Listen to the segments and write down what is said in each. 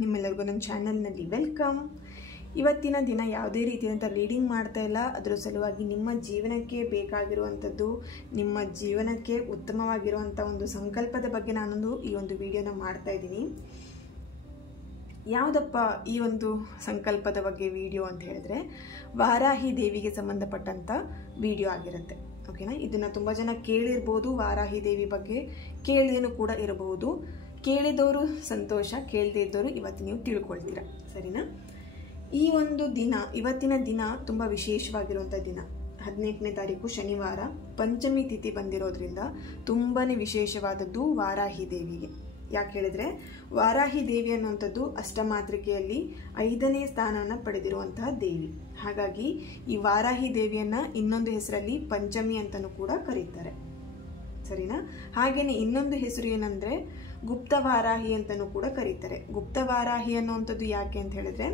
ನಿಮ್ಮೆಲ್ಲರಿಗೂ ನನ್ನ ಚಾನಲ್ನಲ್ಲಿ ವೆಲ್ಕಮ್. ಇವತ್ತಿನ ದಿನ ಯಾವುದೇ ರೀತಿಯಾದಂಥ ರೀಡಿಂಗ್ ಮಾಡ್ತಾ ಇಲ್ಲ. ಅದರ ಸಲುವಾಗಿ ನಿಮ್ಮ ಜೀವನಕ್ಕೆ ಬೇಕಾಗಿರುವಂಥದ್ದು, ನಿಮ್ಮ ಜೀವನಕ್ಕೆ ಉತ್ತಮವಾಗಿರುವಂಥ ಒಂದು ಸಂಕಲ್ಪದ ಬಗ್ಗೆ ನಾನೊಂದು ಈ ಒಂದು ವಿಡಿಯೋನ ಮಾಡ್ತಾ ಇದ್ದೀನಿ. ಯಾವುದಪ್ಪ ಈ ಒಂದು ಸಂಕಲ್ಪದ ಬಗ್ಗೆ ವಿಡಿಯೋ ಅಂತ ಹೇಳಿದ್ರೆ, ವಾರಾಹಿ ದೇವಿಗೆ ಸಂಬಂಧಪಟ್ಟಂಥ ವಿಡಿಯೋ ಆಗಿರುತ್ತೆ. ಓಕೆನಾ, ಇದನ್ನು ತುಂಬ ಜನ ಕೇಳಿರ್ಬೋದು. ವಾರಾಹಿ ದೇವಿ ಬಗ್ಗೆ ಕೇಳಿದೇನು ಕೂಡ ಇರಬಹುದು. ಕೇಳಿದವರು ಸಂತೋಷ, ಕೇಳದೇ ಇದ್ದವರು ಇವತ್ತು ನೀವು ತಿಳ್ಕೊಳ್ತೀರಾ. ಸರಿನಾ? ಈ ಒಂದು ದಿನ, ಇವತ್ತಿನ ದಿನ ತುಂಬ ವಿಶೇಷವಾಗಿರುವಂಥ ದಿನ. 18ನೇ ತಾರೀಕು ಶನಿವಾರ, ಪಂಚಮಿ ತಿಥಿ ಬಂದಿರೋದ್ರಿಂದ ತುಂಬಾ ವಿಶೇಷವಾದದ್ದು ವಾರಾಹಿ ದೇವಿಗೆ. ಯಾಕೆ ಹೇಳಿದ್ರೆ, ವಾರಾಹಿ ದೇವಿ ಅನ್ನುವಂಥದ್ದು ಅಷ್ಟಮಾತೃಕೆಯಲ್ಲಿ 5ನೇ ಸ್ಥಾನವನ್ನು ಪಡೆದಿರುವಂತಹ ದೇವಿ. ಹಾಗಾಗಿ ಈ ವಾರಾಹಿ ದೇವಿಯನ್ನ ಇನ್ನೊಂದು ಹೆಸರಲ್ಲಿ ಪಂಚಮಿ ಅಂತಲೂ ಕೂಡ ಕರೀತಾರೆ. ಸರಿನಾ? ಹಾಗೇನೆ ಇನ್ನೊಂದು ಹೆಸರು ಏನಂದ್ರೆ ಗುಪ್ತವಾರಾಹಿ ಅಂತಲೂ ಕೂಡ ಕರೀತಾರೆ. ಗುಪ್ತವಾರಾಹಿ ಅನ್ನುವಂಥದ್ದು ಯಾಕೆ ಅಂತ ಹೇಳಿದ್ರೆ,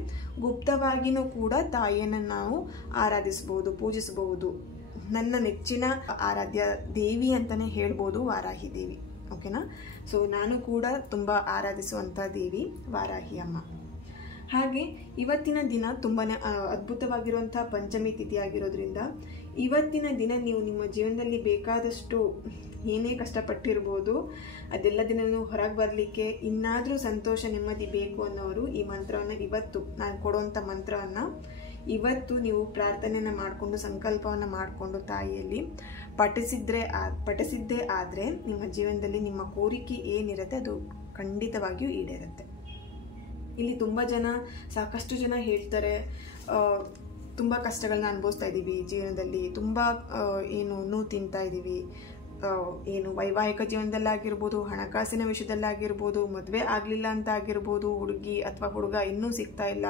ಗುಪ್ತವಾಗಿನೂ ಕೂಡ ತಾಯಿಯನ್ನು ನಾವು ಆರಾಧಿಸಬಹುದು, ಪೂಜಿಸಬಹುದು. ನನ್ನ ನೆಚ್ಚಿನ ಆರಾಧ್ಯ ದೇವಿ ಅಂತಾನೆ ಹೇಳ್ಬೋದು ವಾರಾಹಿ ದೇವಿ. ಓಕೆನಾ? ಸೊ ನಾನು ಕೂಡ ತುಂಬ ಆರಾಧಿಸುವಂಥ ದೇವಿ ವಾರಾಹಿ ಅಮ್ಮ. ಹಾಗೆ ಇವತ್ತಿನ ದಿನ ತುಂಬಾ ಅದ್ಭುತವಾಗಿರುವಂಥ ಪಂಚಮಿ ತಿಥಿ ಆಗಿರೋದ್ರಿಂದ ಇವತ್ತಿನ ದಿನ ನೀವು ನಿಮ್ಮ ಜೀವನದಲ್ಲಿ ಬೇಕಾದಷ್ಟು ಏನೇ ಕಷ್ಟಪಟ್ಟಿರ್ಬೋದು, ಅದೆಲ್ಲದನ್ನು ಹೊರಗೆ ಬರಲಿಕ್ಕೆ ಇನ್ನಾದರೂ ಸಂತೋಷ ನೆಮ್ಮದಿ ಬೇಕು ಅನ್ನೋರು ಈ ಮಂತ್ರವನ್ನು, ಇವತ್ತು ನಾನು ಕೊಡುವಂಥ ಮಂತ್ರವನ್ನು ಇವತ್ತು ನೀವು ಪ್ರಾರ್ಥನೆಯನ್ನು ಮಾಡಿಕೊಂಡು ಸಂಕಲ್ಪವನ್ನು ಮಾಡಿಕೊಂಡು ತಾಯಿಯಲ್ಲಿ ಪಠಿಸಿದ್ದೇ ಆದರೆ ನಿಮ್ಮ ಜೀವನದಲ್ಲಿ ನಿಮ್ಮ ಕೋರಿಕೆ ಏನಿರುತ್ತೆ ಅದು ಖಂಡಿತವಾಗಿಯೂ ಈಡೇರುತ್ತೆ. ಇಲ್ಲಿ ತುಂಬ ಜನ, ಸಾಕಷ್ಟು ಜನ ಹೇಳ್ತಾರೆ, ತುಂಬ ಕಷ್ಟಗಳನ್ನ ಅನುಭವಿಸ್ತಾ ಇದ್ದೀವಿ ಜೀವನದಲ್ಲಿ, ತುಂಬ ನೋವು ತಿಂತಾ ಇದ್ದೀವಿ, ಏನು ವೈವಾಹಿಕ ಜೀವನದಲ್ಲಾಗಿರ್ಬೋದು, ಹಣಕಾಸಿನ ವಿಷಯದಲ್ಲಾಗಿರ್ಬೋದು, ಮದುವೆ ಆಗಲಿಲ್ಲ ಅಂತ ಆಗಿರ್ಬೋದು, ಹುಡುಗಿ ಅಥವಾ ಹುಡುಗ ಇನ್ನೂ ಸಿಗ್ತಾ ಇಲ್ಲ,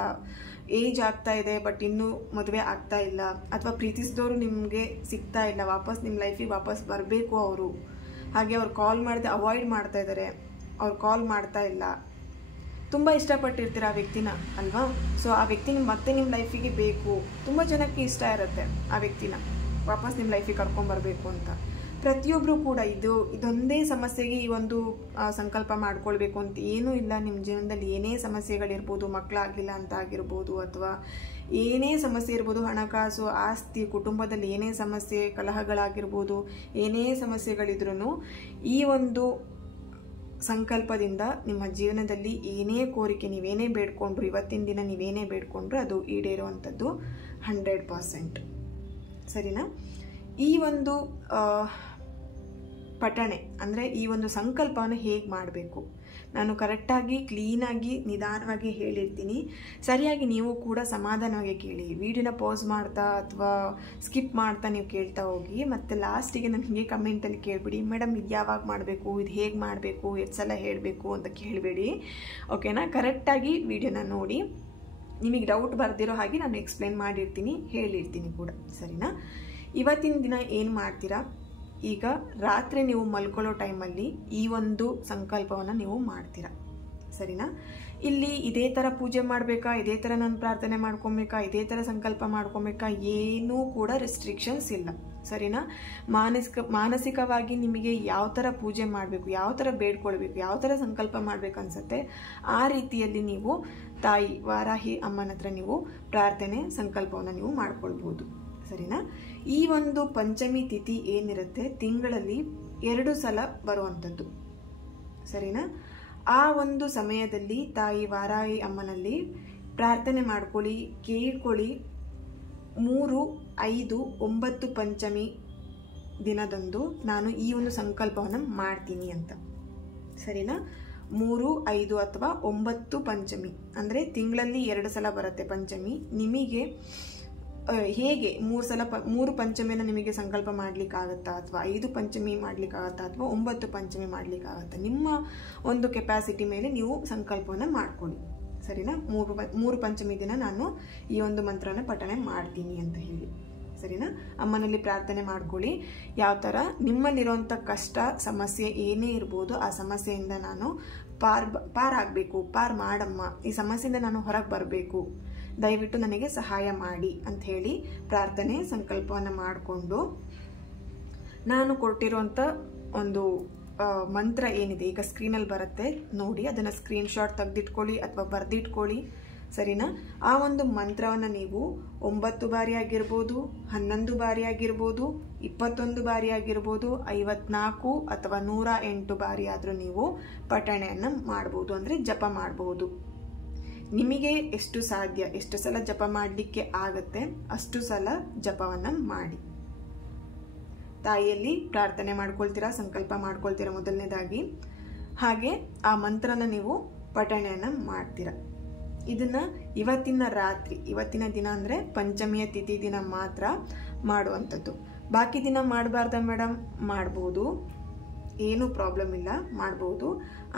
ಏಜ್ ಆಗ್ತಾ ಇದೆ ಬಟ್ ಇನ್ನೂ ಮದುವೆ ಆಗ್ತಾ ಇಲ್ಲ, ಅಥವಾ ಪ್ರೀತಿಸಿದವರು ನಿಮಗೆ ಸಿಗ್ತಾ ಇಲ್ಲ, ವಾಪಸ್ ನಿಮ್ಮ ಲೈಫಿಗೆ ವಾಪಸ್ ಬರಬೇಕು ಅವರು, ಹಾಗೆ ಅವ್ರು ಕಾಲ್ ಮಾಡದೆ ಅವಾಯ್ಡ್ ಮಾಡ್ತಾ ಇದ್ದಾರೆ, ಅವ್ರು ಕಾಲ್ ಮಾಡ್ತಾ ಇಲ್ಲ. ತುಂಬ ಇಷ್ಟಪಟ್ಟಿರ್ತೀರ ಆ ವ್ಯಕ್ತಿನ ಅಲ್ವಾ? ಸೊ ಆ ವ್ಯಕ್ತಿ ಮತ್ತೆ ನಿಮ್ಮ ಲೈಫಿಗೆ ಬೇಕು. ತುಂಬ ಜನಕ್ಕೆ ಇಷ್ಟ ಇರುತ್ತೆ ಆ ವ್ಯಕ್ತಿನ ವಾಪಸ್ ನಿಮ್ಮ ಲೈಫಿಗೆ ಕರ್ಕೊಂಡ್ಬರ್ಬೇಕು ಅಂತ. ಪ್ರತಿಯೊಬ್ಬರು ಕೂಡ ಇದೊಂದೇ ಸಮಸ್ಯೆಗೆ ಈ ಒಂದು ಸಂಕಲ್ಪ ಮಾಡ್ಕೊಳ್ಬೇಕು ಅಂತ ಏನೂ ಇಲ್ಲ. ನಿಮ್ಮ ಜೀವನದಲ್ಲಿ ಏನೇ ಸಮಸ್ಯೆಗಳಿರ್ಬೋದು, ಮಕ್ಕಳಾಗಲಿಲ್ಲ ಅಂತ ಆಗಿರ್ಬೋದು, ಅಥವಾ ಏನೇ ಸಮಸ್ಯೆ ಇರ್ಬೋದು, ಹಣಕಾಸು, ಆಸ್ತಿ, ಕುಟುಂಬದಲ್ಲಿ ಏನೇ ಸಮಸ್ಯೆ, ಕಲಹಗಳಾಗಿರ್ಬೋದು, ಏನೇ ಸಮಸ್ಯೆಗಳಿದ್ರೂ ಈ ಒಂದು ಸಂಕಲ್ಪದಿಂದ ನಿಮ್ಮ ಜೀವನದಲ್ಲಿ ಏನೇ ಕೋರಿಕೆ ನೀವೇನೇ ಬೇಡ್ಕೊಂಡ್ರು, ಇವತ್ತಿನ ದಿನ ನೀವೇನೇ ಬೇಡ್ಕೊಂಡ್ರು ಅದು ಈಡೇರುವಂಥದ್ದು 100%. ಸರಿನಾ? ಈ ಒಂದು ಪಠಣೆ ಅಂದರೆ ಈ ಒಂದು ಸಂಕಲ್ಪವನ್ನು ಹೇಗೆ ಮಾಡಬೇಕು ನಾನು ಕರೆಕ್ಟಾಗಿ, ಕ್ಲೀನಾಗಿ, ನಿಧಾನವಾಗಿ ಹೇಳಿರ್ತೀನಿ. ಸರಿಯಾಗಿ ನೀವು ಕೂಡ ಸಮಾಧಾನವಾಗಿ ಕೇಳಿ. ವಿಡಿಯೋನ ಪಾಸ್ ಮಾಡ್ತಾ ಅಥವಾ ಸ್ಕಿಪ್ ಮಾಡ್ತಾ ನೀವು ಕೇಳ್ತಾ ಹೋಗಿ. ಮತ್ತು ಲಾಸ್ಟಿಗೆ ನನಗೆ ಕಮೆಂಟಲ್ಲಿ ಕೇಳಿಬಿಡಿ, ಮೇಡಮ್ ಇದು ಯಾವಾಗ ಮಾಡಬೇಕು, ಇದು ಹೇಗೆ ಮಾಡಬೇಕು, ಎಷ್ಟು ಸಲ ಹೇಳಬೇಕು ಅಂತ ಕೇಳಬೇಡಿ. ಓಕೆನಾ? ಕರೆಕ್ಟಾಗಿ ವಿಡಿಯೋನ ನೋಡಿ. ನಿಮಗೆ ಡೌಟ್ ಬರ್ದಿರೋ ಹಾಗೆ ನಾನು ಎಕ್ಸ್ಪ್ಲೇನ್ ಮಾಡಿರ್ತೀನಿ, ಹೇಳಿರ್ತೀನಿ ಕೂಡ. ಸರಿನಾ? ಇವತ್ತಿನ ದಿನ ಏನು ಮಾಡ್ತೀರಾ, ಈಗ ರಾತ್ರಿ ನೀವು ಮಲ್ಕೊಳ್ಳೋ ಟೈಮಲ್ಲಿ ಈ ಒಂದು ಸಂಕಲ್ಪವನ್ನು ನೀವು ಮಾಡ್ತೀರಾ. ಸರಿನಾ? ಇಲ್ಲಿ ಇದೇ ಥರ ಪೂಜೆ ಮಾಡಬೇಕಾ, ಇದೇ ಥರ ನಾನು ಪ್ರಾರ್ಥನೆ ಮಾಡ್ಕೊಬೇಕಾ, ಇದೇ ಥರ ಸಂಕಲ್ಪ ಮಾಡ್ಕೊಬೇಕಾ, ಏನೂ ಕೂಡ ರೆಸ್ಟ್ರಿಕ್ಷನ್ಸ್ ಇಲ್ಲ. ಸರಿನಾ? ಮಾನಸಿಕವಾಗಿ ನಿಮಗೆ ಯಾವ ಥರ ಪೂಜೆ ಮಾಡಬೇಕು, ಯಾವ ಥರ ಬೇಡ್ಕೊಳ್ಬೇಕು, ಯಾವ ಥರ ಸಂಕಲ್ಪ ಮಾಡಬೇಕು ಅನ್ಸುತ್ತೆ ಆ ರೀತಿಯಲ್ಲಿ ನೀವು ತಾಯಿ ವಾರಾಹಿ ಅಮ್ಮನ ಹತ್ರ ನೀವು ಪ್ರಾರ್ಥನೆ, ಸಂಕಲ್ಪವನ್ನು ನೀವು ಮಾಡ್ಕೊಳ್ಬೋದು. ಸರಿನಾ? ಈ ಒಂದು ಪಂಚಮಿ ತಿಥಿ ಏನಿರುತ್ತೆ ತಿಂಗಳಲ್ಲಿ 2 ಸಲ ಬರುವಂಥದ್ದು. ಸರಿನಾ? ಆ ಒಂದು ಸಮಯದಲ್ಲಿ ತಾಯಿ ವಾರಾಹಿ ಅಮ್ಮನಲ್ಲಿ ಪ್ರಾರ್ಥನೆ ಮಾಡ್ಕೊಳ್ಳಿ, ಕೇಳ್ಕೊಳ್ಳಿ. 3, 5, 9 ಪಂಚಮಿ ದಿನದಂದು ನಾನು ಈ ಒಂದು ಸಂಕಲ್ಪವನ್ನು ಮಾಡ್ತೀನಿ ಅಂತ. ಸರಿನಾ? 3, 5 ಅಥವಾ 9 ಪಂಚಮಿ ಅಂದರೆ ತಿಂಗಳಲ್ಲಿ 2 ಸಲ ಬರುತ್ತೆ ಪಂಚಮಿ. ನಿಮಗೆ ಹೇಗೆ 3 ಪಂಚಮಿನ ನಿಮಗೆ ಸಂಕಲ್ಪ ಮಾಡ್ಲಿಕ್ಕಾಗತ್ತಾ, ಅಥವಾ 5 ಪಂಚಮಿ ಮಾಡ್ಲಿಕ್ಕಾಗತ್ತಾ, ಅಥವಾ 9 ಪಂಚಮಿ ಮಾಡ್ಲಿಕ್ಕಾಗತ್ತಾ, ನಿಮ್ಮ ಒಂದು ಕೆಪಾಸಿಟಿ ಮೇಲೆ ನೀವು ಸಂಕಲ್ಪವನ್ನು ಮಾಡ್ಕೊಳ್ಳಿ. ಸರಿನಾ? 3 ಪಂಚಮಿ ದಿನ ನಾನು ಈ ಒಂದು ಮಂತ್ರನ ಪಠಣೆ ಮಾಡ್ತೀನಿ ಅಂತ ಹೇಳಿ. ಸರಿನಾ? ಅಮ್ಮನಲ್ಲಿ ಪ್ರಾರ್ಥನೆ ಮಾಡ್ಕೊಳ್ಳಿ. ಯಾವ ಥರ ನಿಮ್ಮಲ್ಲಿರುವಂಥ ಕಷ್ಟ, ಸಮಸ್ಯೆ ಏನೇ ಇರ್ಬೋದು ಆ ಸಮಸ್ಯೆಯಿಂದ ನಾನು ಪಾರಾಗಬೇಕು, ಪಾರ್ ಮಾಡಮ್ಮ, ಈ ಸಮಸ್ಯೆಯಿಂದ ನಾನು ಹೊರಗೆ ಬರಬೇಕು, ದಯವಿಟ್ಟು ನನಗೆ ಸಹಾಯ ಮಾಡಿ ಅಂತ ಹೇಳಿ ಪ್ರಾರ್ಥನೆ, ಸಂಕಲ್ಪವನ್ನು ಮಾಡಿಕೊಂಡು ನಾನು ಕೊಟ್ಟಿರುವಂಥ ಒಂದು ಮಂತ್ರ ಏನಿದೆ ಈಗ ಸ್ಕ್ರೀನಲ್ಲಿ ಬರುತ್ತೆ ನೋಡಿ, ಅದನ್ನು ಸ್ಕ್ರೀನ್ಶಾಟ್ ತೆಗೆದಿಟ್ಕೊಳ್ಳಿ ಅಥವಾ ಬರೆದಿಟ್ಕೊಳ್ಳಿ, ಸರಿನಾ? ಆ ಒಂದು ಮಂತ್ರವನ್ನು ನೀವು 9 ಬಾರಿ ಆಗಿರ್ಬೋದು, 11 ಬಾರಿ ಆಗಿರ್ಬೋದು, 21 ಬಾರಿ ಆಗಿರ್ಬೋದು, 54 ಅಥವಾ 108 ಬಾರಿ ಆದರೂ ನೀವು ಪಠಣೆಯನ್ನು ಮಾಡ್ಬೋದು, ಅಂದರೆ ಜಪ ಮಾಡಬಹುದು. ನಿಮಗೆ ಎಷ್ಟು ಸಾಧ್ಯ, ಎಷ್ಟು ಸಲ ಜಪ ಮಾಡಲಿಕ್ಕೆ ಆಗತ್ತೆ ಅಷ್ಟು ಸಲ ಜಪವನ್ನು ಮಾಡಿ. ತಾಯಿಯಲ್ಲಿ ಪ್ರಾರ್ಥನೆ ಮಾಡ್ಕೊಳ್ತೀರಾ, ಸಂಕಲ್ಪ ಮಾಡ್ಕೊಳ್ತೀರಾ ಮೊದಲನೇದಾಗಿ. ಹಾಗೆ ಆ ಮಂತ್ರನ ನೀವು ಪಠಣೆಯನ್ನು ಮಾಡ್ತೀರಾ. ಇದನ್ನ ಇವತ್ತಿನ ದಿನ ಅಂದರೆ ಪಂಚಮಿಯ ತಿಥಿ ದಿನ ಮಾತ್ರ ಮಾಡುವಂಥದ್ದು. ಬಾಕಿ ದಿನ ಮಾಡಬಾರ್ದ ಮೇಡಮ್? ಮಾಡ್ಬೋದು, ಏನೂ ಪ್ರಾಬ್ಲಮ್ ಇಲ್ಲ, ಮಾಡ್ಬೋದು.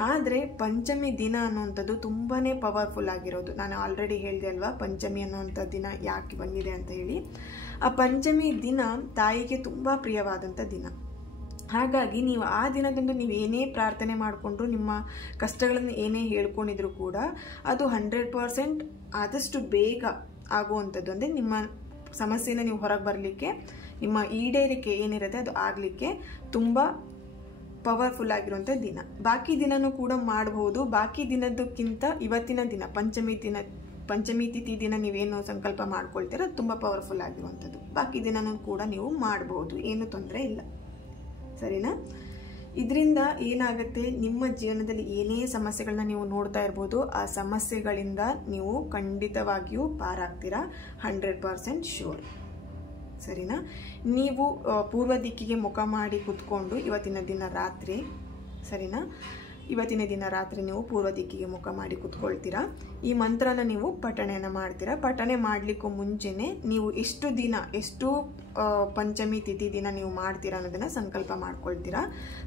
ಆದರೆ ಪಂಚಮಿ ದಿನ ಅನ್ನುವಂಥದ್ದು ತುಂಬಾ ಪವರ್ಫುಲ್ ಆಗಿರೋದು. ನಾನು ಆಲ್ರೆಡಿ ಹೇಳಿದೆ ಅಲ್ವಾ ಪಂಚಮಿ ಅನ್ನುವಂಥ ದಿನ ಯಾಕೆ ಬಂದಿದೆ ಅಂತ ಹೇಳಿ. ಆ ಪಂಚಮಿ ದಿನ ತಾಯಿಗೆ ತುಂಬ ಪ್ರಿಯವಾದಂಥ ದಿನ. ಹಾಗಾಗಿ ನೀವು ಆ ದಿನದಂದು ನೀವು ಏನೇ ಪ್ರಾರ್ಥನೆ ಮಾಡಿಕೊಂಡ್ರು, ನಿಮ್ಮ ಕಷ್ಟಗಳನ್ನು ಏನೇ ಹೇಳ್ಕೊಂಡಿದ್ರು ಕೂಡ ಅದು 100% ಆದಷ್ಟು ಬೇಗ ಆಗುವಂಥದ್ದು. ಅಂದರೆ ನಿಮ್ಮ ಸಮಸ್ಯೆನ ನೀವು ಹೊರಗೆ ಬರಲಿಕ್ಕೆ, ನಿಮ್ಮ ಈಡೇರಿಕೆ ಏನಿರುತ್ತೆ ಅದು ಆಗಲಿಕ್ಕೆ ತುಂಬ ಪವರ್ಫುಲ್ ಆಗಿರುವಂಥ ದಿನ. ಬಾಕಿ ದಿನನೂ ಕೂಡ ಮಾಡಬಹುದು. ಬಾಕಿ ದಿನದಕ್ಕಿಂತ ಇವತ್ತಿನ ದಿನ ಪಂಚಮಿ ತಿಥಿ ದಿನ ನೀವೇನು ಸಂಕಲ್ಪ ಮಾಡ್ಕೊಳ್ತೀರ ತುಂಬ ಪವರ್ಫುಲ್ ಆಗಿರುವಂಥದ್ದು. ಬಾಕಿ ದಿನನೂ ಕೂಡ ನೀವು ಮಾಡಬಹುದು, ಏನು ತೊಂದರೆ ಇಲ್ಲ, ಸರಿನಾ? ಇದರಿಂದ ಏನಾಗುತ್ತೆ, ನಿಮ್ಮ ಜೀವನದಲ್ಲಿ ಏನೇ ಸಮಸ್ಯೆಗಳನ್ನ ನೀವು ನೋಡ್ತಾ ಇರ್ಬೋದು, ಆ ಸಮಸ್ಯೆಗಳಿಂದ ನೀವು ಖಂಡಿತವಾಗಿಯೂ ಪಾರಾಗ್ತೀರಾ, 100% ಶ್ಯೂರ್, ಸರಿನಾ? ನೀವು ಪೂರ್ವ ದಿಕ್ಕಿಗೆ ಮುಖ ಮಾಡಿ ಕೂತ್ಕೊಂಡು ಇವತ್ತಿನ ದಿನ ರಾತ್ರಿ, ಸರಿನಾ, ಇವತ್ತಿನ ದಿನ ರಾತ್ರಿ ನೀವು ಪೂರ್ವ ದಿಕ್ಕಿಗೆ ಮುಖ ಮಾಡಿ ಕೂತ್ಕೊಳ್ತೀರಾ. ಈ ಮಂತ್ರನ ನೀವು ಪಠಣೆಯನ್ನು ಮಾಡ್ತೀರಾ. ಪಠಣೆ ಮಾಡಲಿಕ್ಕೂ ಮುಂಚೆನೆ ನೀವು ಎಷ್ಟು ಪಂಚಮಿ ತಿಥಿ ದಿನ ನೀವು ಮಾಡ್ತೀರಾ ಅನ್ನೋದನ್ನು ಸಂಕಲ್ಪ ಮಾಡ್ಕೊಳ್ತೀರಾ.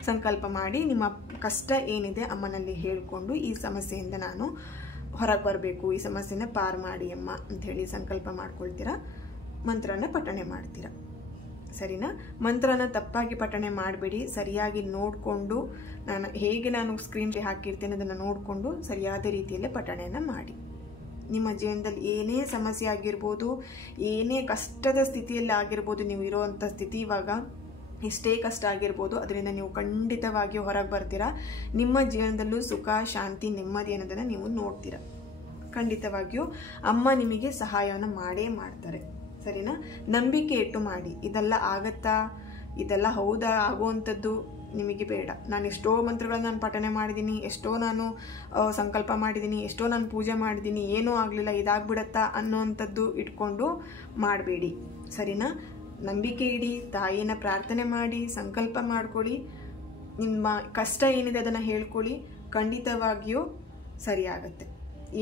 ಸಂಕಲ್ಪ ಮಾಡಿ ನಿಮ್ಮ ಕಷ್ಟ ಏನಿದೆ ಅಮ್ಮನಲ್ಲಿ ಹೇಳಿಕೊಂಡು, ಈ ಸಮಸ್ಯೆಯಿಂದ ನಾನು ಹೊರಗೆ ಬರಬೇಕು, ಈ ಸಮಸ್ಯೆನ ಪಾರು ಮಾಡಿ ಅಮ್ಮ ಅಂತ ಹೇಳಿ ಸಂಕಲ್ಪ ಮಾಡ್ಕೊಳ್ತೀರಾ. ಮಂತ್ರನ ಪಠಣೆ ಮಾಡ್ತೀರಾ, ಸರಿನಾ? ಮಂತ್ರನ ತಪ್ಪಾಗಿ ಪಠಣೆ ಮಾಡಬೇಡಿ. ಸರಿಯಾಗಿ ನೋಡಿಕೊಂಡು, ನಾನು ಸ್ಕ್ರೀನ್ಗೆ ಹಾಕಿರ್ತೇನೆ ಅದನ್ನು ನೋಡಿಕೊಂಡು ಸರಿಯಾದ ರೀತಿಯಲ್ಲೇ ಪಠಣೆಯನ್ನು ಮಾಡಿ. ನಿಮ್ಮ ಜೀವನದಲ್ಲಿ ಏನೇ ಸಮಸ್ಯೆ ಆಗಿರ್ಬೋದು, ಏನೇ ಕಷ್ಟದ ಸ್ಥಿತಿಯಲ್ಲಿ ಆಗಿರ್ಬೋದು, ನೀವು ಇರೋವಂಥ ಸ್ಥಿತಿ ಇವಾಗ ಎಷ್ಟೇ ಕಷ್ಟ ಆಗಿರ್ಬೋದು, ಅದರಿಂದ ನೀವು ಖಂಡಿತವಾಗಿಯೂ ಹೊರಗೆ ಬರ್ತೀರಾ. ನಿಮ್ಮ ಜೀವನದಲ್ಲೂ ಸುಖ, ಶಾಂತಿ, ನೆಮ್ಮದಿ ಅನ್ನೋದನ್ನು ನೀವು ನೋಡ್ತೀರಾ. ಖಂಡಿತವಾಗಿಯೂ ಅಮ್ಮ ನಿಮಗೆ ಸಹಾಯವನ್ನು ಮಾಡೇ ಮಾಡ್ತಾರೆ, ಸರಿನಾ? ನಂಬಿಕೆ ಇಟ್ಟು ಮಾಡಿ. ಇದೆಲ್ಲ ಆಗತ್ತಾ, ಇದೆಲ್ಲ ಹೌದಾ ಆಗುವಂಥದ್ದು ನಿಮಗೆ ಬೇಡ. ನಾನು ಎಷ್ಟೋ ಮಂತ್ರಗಳನ್ನ ನಾನು ಪಠನೆ ಮಾಡಿದ್ದೀನಿ, ಎಷ್ಟೋ ನಾನು ಸಂಕಲ್ಪ ಮಾಡಿದ್ದೀನಿ, ಎಷ್ಟೋ ನಾನು ಪೂಜೆ ಮಾಡಿದ್ದೀನಿ, ಏನೂ ಆಗಲಿಲ್ಲ, ಇದಾಗ್ಬಿಡತ್ತಾ ಅನ್ನೋವಂಥದ್ದು ಇಟ್ಕೊಂಡು ಮಾಡಬೇಡಿ, ಸರಿನಾ? ನಂಬಿಕೆ ಇಡಿ, ತಾಯಿನ ಪ್ರಾರ್ಥನೆ ಮಾಡಿ, ಸಂಕಲ್ಪ ಮಾಡ್ಕೊಳ್ಳಿ, ನಿಮ್ಮ ಕಷ್ಟ ಏನಿದೆ ಅದನ್ನು ಹೇಳ್ಕೊಳ್ಳಿ, ಖಂಡಿತವಾಗಿಯೂ ಸರಿಯಾಗತ್ತೆ.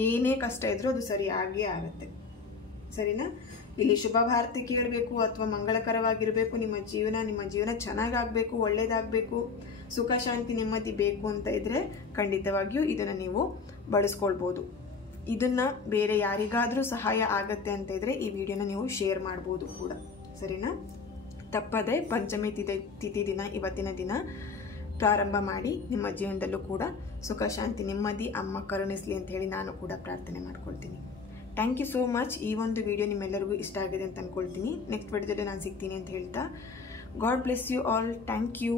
ಏನೇ ಕಷ್ಟ ಇದ್ರೂ ಅದು ಸರಿಯಾಗೇ ಆಗುತ್ತೆ, ಸರಿನಾ? ಇಲ್ಲಿ ಶುಭ ಭಾರತಿ ಕೇಳಬೇಕು ಅಥವಾ ಮಂಗಳಕರವಾಗಿರಬೇಕು, ನಿಮ್ಮ ಜೀವನ ಚೆನ್ನಾಗಾಗಬೇಕು, ಒಳ್ಳೇದಾಗಬೇಕು, ಸುಖ ಶಾಂತಿ ನೆಮ್ಮದಿ ಬೇಕು ಅಂತ ಇದ್ರೆ ಖಂಡಿತವಾಗಿಯೂ ಇದನ್ನು ನೀವು ಬಳಸ್ಕೊಳ್ಬೋದು. ಇದನ್ನು ಬೇರೆ ಯಾರಿಗಾದರೂ ಸಹಾಯ ಆಗತ್ತೆ ಅಂತ ಇದ್ರೆ ಈ ವಿಡಿಯೋನ ನೀವು ಶೇರ್ ಮಾಡ್ಬೋದು ಕೂಡ, ಸರಿನಾ? ತಪ್ಪದೆ ಪಂಚಮಿ ತಿಥಿ ದಿನ ಇವತ್ತಿನ ದಿನ ಪ್ರಾರಂಭ ಮಾಡಿ. ನಿಮ್ಮ ಜೀವನದಲ್ಲೂ ಕೂಡ ಸುಖ ಶಾಂತಿ ನೆಮ್ಮದಿ ಅಮ್ಮ ಕರುಣಿಸಲಿ ಅಂತ ಹೇಳಿ ನಾನು ಕೂಡ ಪ್ರಾರ್ಥನೆ ಮಾಡ್ಕೊಳ್ತೀನಿ. Thank you so much. ಈ ಒಂದು ವಿಡಿಯೋ ನಿಮ್ಮೆಲ್ಲರಿಗೂ ಇಷ್ಟ ಆಗಿದೆ ಅಂತ ಅಂದ್ಕೊಳ್ತೀನಿ. ನೆಕ್ಸ್ಟ್ ವಿಡಿಯೋದಲ್ಲಿ ನಾನು ಸಿಗ್ತೀನಿ ಅಂತ ಹೇಳ್ತಾ, God bless you all. Thank you.